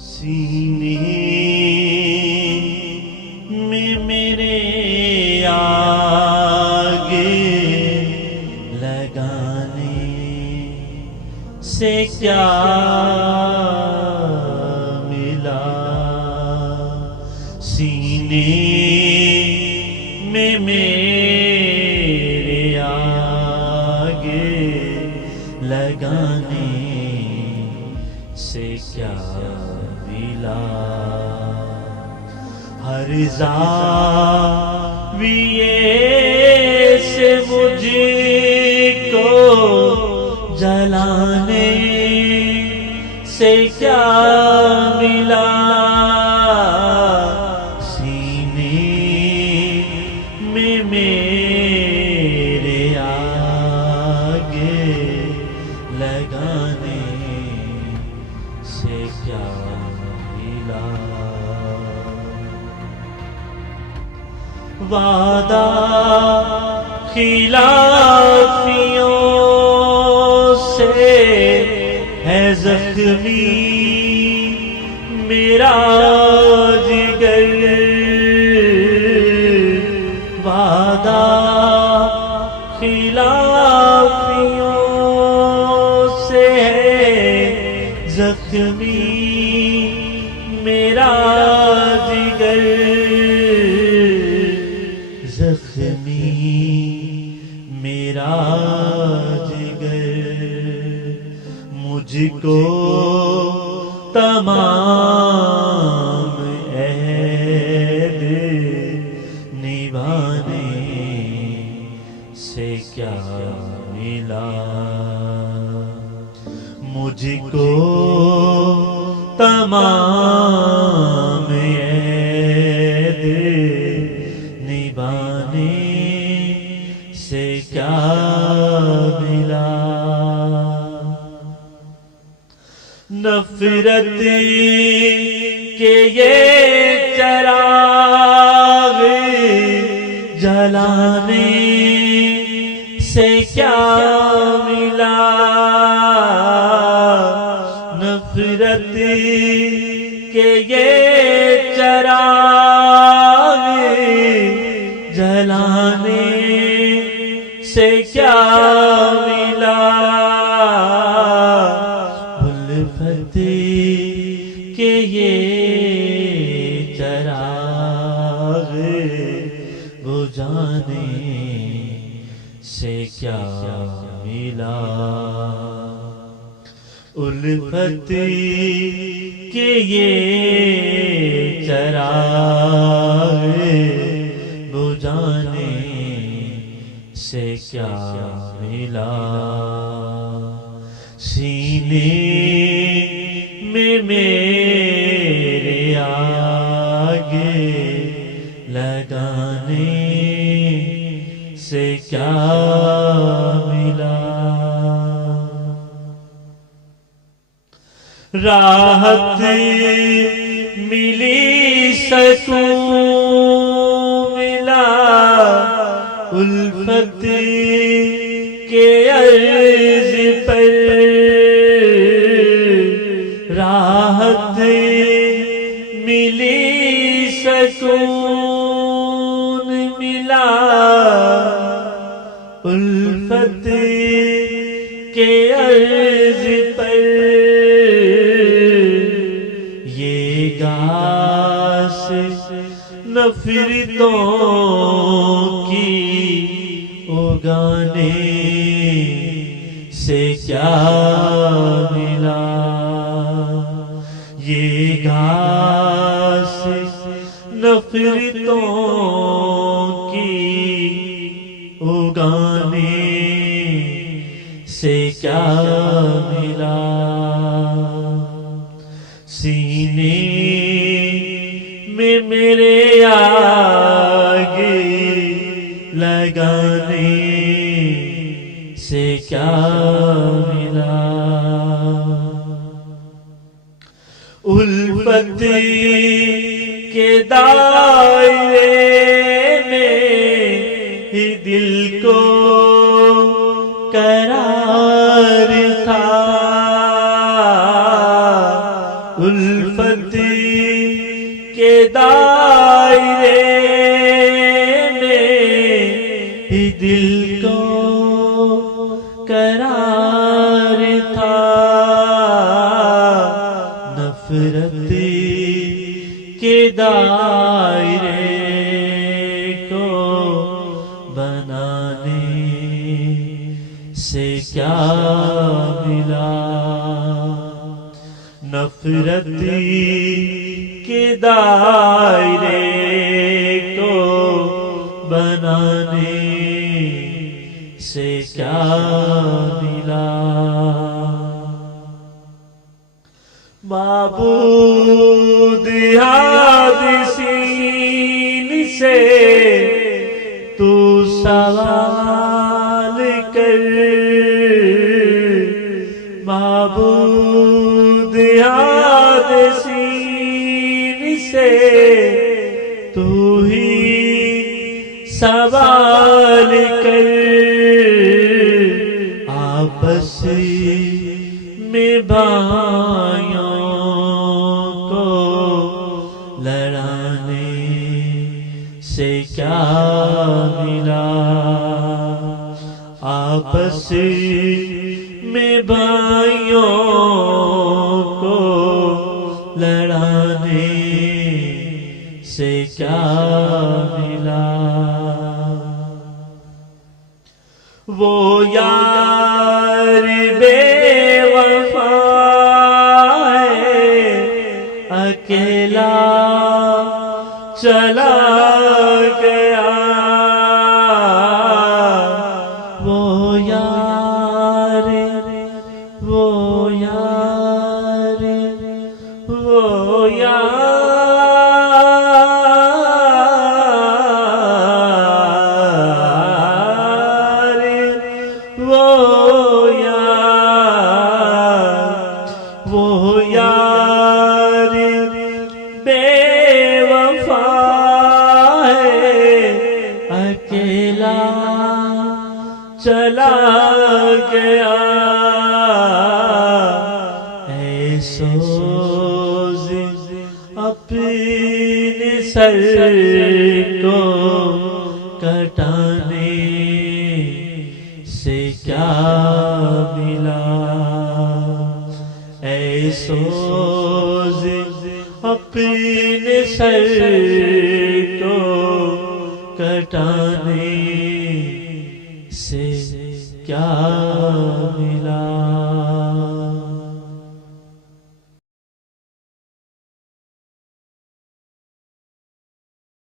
سینے میں میرے آگے لگانے سے کیا ملا، سینے میں میرے آگے لگانے سے کیا ملا، ہر زاویے سے مجھ کو جلانے سے کیا ملا، سینے میں میرے آگے لگانے سے کیا ملا، وعدہ خلافیوں سے ہے زخمی میرا جگر، وعدہ خلافیوں سے ہے زخمی میرا جگر، زخمی میرا جگر، مجھ کو تمام عہد نبھانے سے کیا ملا، مجھ کو تمام عہد نبھانے سے کیا ملا، نفرت کے یہ چراغ جلانے سے کیا ملا، نفرت کے یہ چراغ جلانے سے کیا ملا، الفت کے یہ چراغ بجھانے سے کیا ملا، الفت کے یہ چراغ بجھانے سے کیا ملا، سینے میں میرے آگے لگانے سے کیا ملا، راحت ملی سکون ملا، الفت کے عرض پر راحت ملی سکون ملا، الفت کے عرض پر یہ گاس نفرتوں کی اگانے سے کیا ملا، یہ گھاس نفرتوں کی اگانے سے کیا ملا، سینے میں میرے آگے لگانے سے کیا ملا، الفت کے دائرے میں ہی دل کو قرار تھا، الفت کے دائرے میں ہی دل کو قرار تھا، نفرت کے دائرے کو بنانے سے کیا ملا، نفرت کے دائرے کو بنانے سے کیا ملا۔ معبود حادثین سے تو سوال کر، معبود حادثین سے تو ہی سوال کر، آپس میں بھائیوں کو لڑانے سے کیا ملا، آپس میں بھائیوں کو لڑانے سے کیا ملا۔ وہ یار بے وفا ہے، اکیلا چلا گیا، وہ یار وہ یار وہ یار وہ یار بے وفا ہے، اکیلا چلا گیا، اے سوز اپنے سر کو کٹانے سے کیا ملا، اے سوز اپنے سر کو کٹانے سے کیا